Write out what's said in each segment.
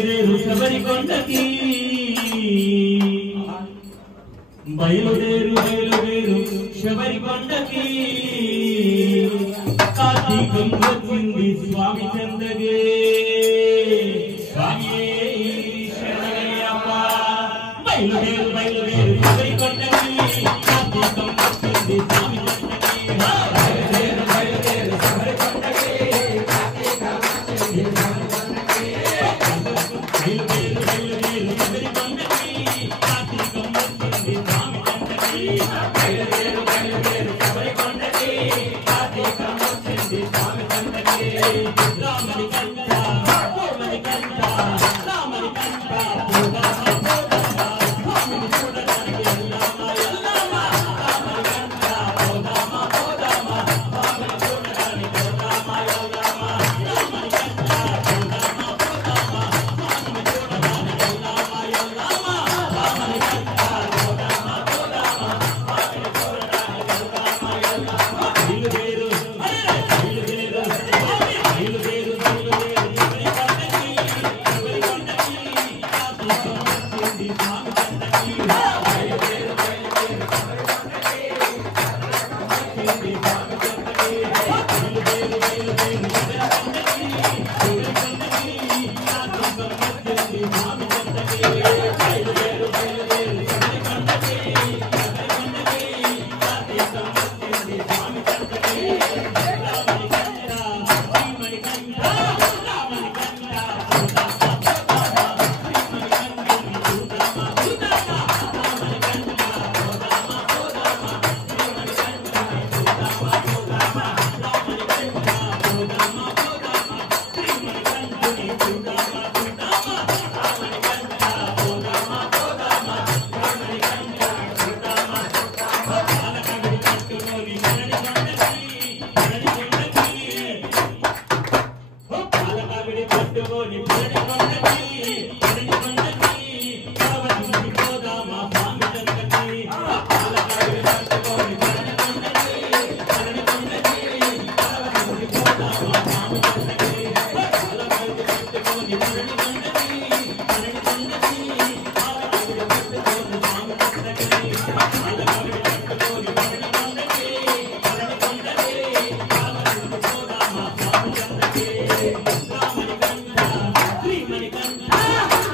బయలుదేరు శబరికొండకి బయలుదేరు బయలుదేరు శబరికొండకి కార్తీకం వచ్చింది స్వామి చందగే స్వామి శరణయ్యప్ప బయలుదేరు బయలుదేరు శబరికొండకి కార్తీకం వచ్చింది స్వామి చందగే బయలుదేరు బయలుదేరు శబరికొండకి కార్తీకం వచ్చింది స్వామి చందగే బయలుదేరు బయలుదేరు శబరికొండకి కార్తీకం వచ్చింది స్వామి చందగే బయలుదేరు బయలుదేరు శబరికొండకి కార్తీకం వచ్చింది స్వామి చందగే రామని కంట పూర్ణని కంట రామని కంట పూర్ణమ పూర్ణమ స్వామిని చూడడానికి ఎల్లమ్మ ఎల్లమ్మ రామని కంట పూర్ణమ పూర్ణమ స్వామిని చూడడానికి ఎల్లమ్మ ఎల్లమ్మ రామని కంట పూర్ణమ పూర్ణమ స్వామిని చూడడానికి ఎల్లమ్మ ఎల్లమ్మ రామని కంట పూర్ణమ పూర్ణమ స్వామిని చూడడానికి ఎల్లమ్మ ఎల్లమ్మ బయలుదేరు బయలుదేరు బయలుదేరు బయలుదేరు శబరికొండకి శబరికొండకి కార్తీకం వచ్చింది స్వామి చందకి బయలుదేరు బయలుదేరు శబరికొండకి కార్తీకం వచ్చింది స్వామి చందకి బయలుదేరు బయలుదేరు శబరికొండకి శబరికొండకి కార్తీకం వచ్చింది స్వామి చందకి బయలుదేరు బయలుదేరు శబరికొండకి శబరికొండకి కార్తీకం వచ్చింది స్వామి చందకి రామని కంట శ్రీమణి కంట రామని కంట శ్రీమణి కంఠుని చూద్దామ చూద్దామ రామని కంట పోదామ పోదామ శ్రీమణి కంఠుని చూద్దామ చూద్దామ రామని కంట పోదామ పోదామ శ్రీమణి కంఠుని చూద్దామ చూద్దామ రామని కంట పోదామ పోదామ రామని కంట చూద్దామ చూద్దామ పాలకవిడి కట్టుకొని శరణికొండకి శరణికొండకి పాలకవిడి కట్టుకొని శరణికొండకి శరణికొండకి పార్వతికి పోదామా స్వామి చందకి పాలకవిడి కట్టుకొని శరణికొండకి శరణికొండకి పార్వతికి పోదామా స్వామి చందకి పాలకవిడి కట్టుకొని శరణికొండకి శరణికొండకి పాలకవిడి కట్టుకొని స్వామి చందకి పాలకవిడి కట్టుకొని శరణికొండకి శరణికొండకి పార్వతికి పోదామా స్వామి చందకి రామని కంట శ్రీమణి కంట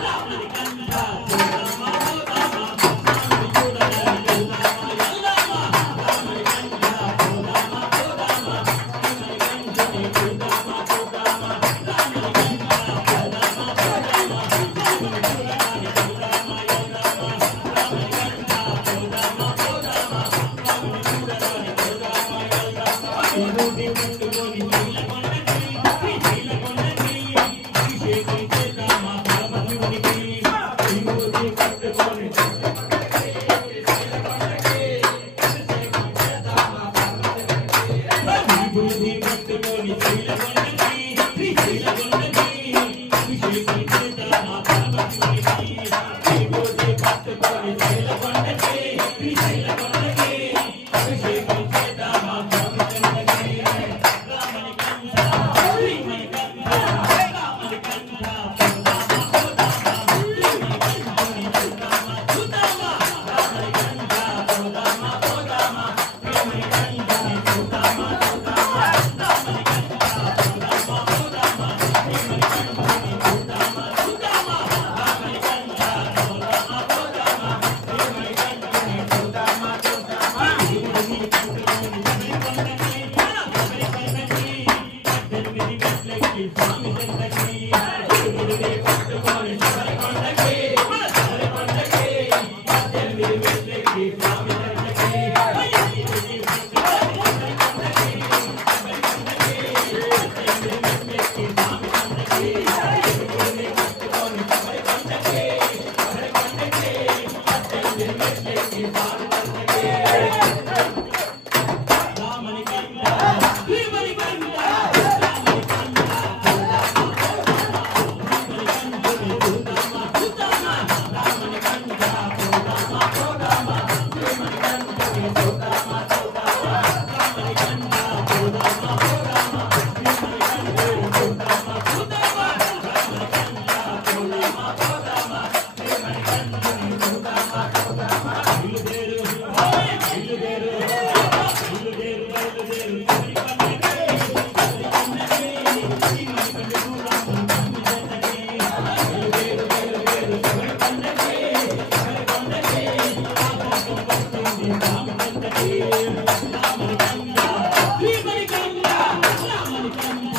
రామని కంట చూడమ్మ పోదామా స్వామిని చూడడానికి ఎల్లమ్మ ఎల్లమ్మ రామని కంట పోదామా పోదామా శ్రీమణి కంఠుని చూద్దామ చూద్దామ రామని కంట పోదామా పోదామా స్వామిని చూడడానికి ఎల్లమ్మ ఎల్లమ్మ రామని కంట పోదామా పోదామా స్వామిని చూడడానికి ఎల్లమ్మ ఎల్లమ్మ విభూతి పట్టుకొని శైలకొండకి శైలకొండకి అభిషేకం చేద్దామా పరమశివునికి విభూతి పట్టుకొని శైలకొండకి అభిషేకం చేద్దామా పరమశివునికి విభూతి పట్టుకొని శైలకొండకి శైలకొండకి అభిషేకం చేద్దామా పరమశివునికి విభూతి పట్టుకొని శైలకొండకి శైలకొండకి అభిషేకం చేద్దామా పరమశివునికి రామని కంట శ్రీమణి కంట రామని కంట పోదామా పోదామా శ్రీమణి కంఠుని చూద్దామ చూద్దామ రామని కంట పోదామా పోదామా శ్రీమణి కంఠుని చూద్దామ చూద్దామ రామని కంట పోదామా పోదామా శ్రీమణి కంఠుని చూద్దామ చూద్దామ కాలికమ్మ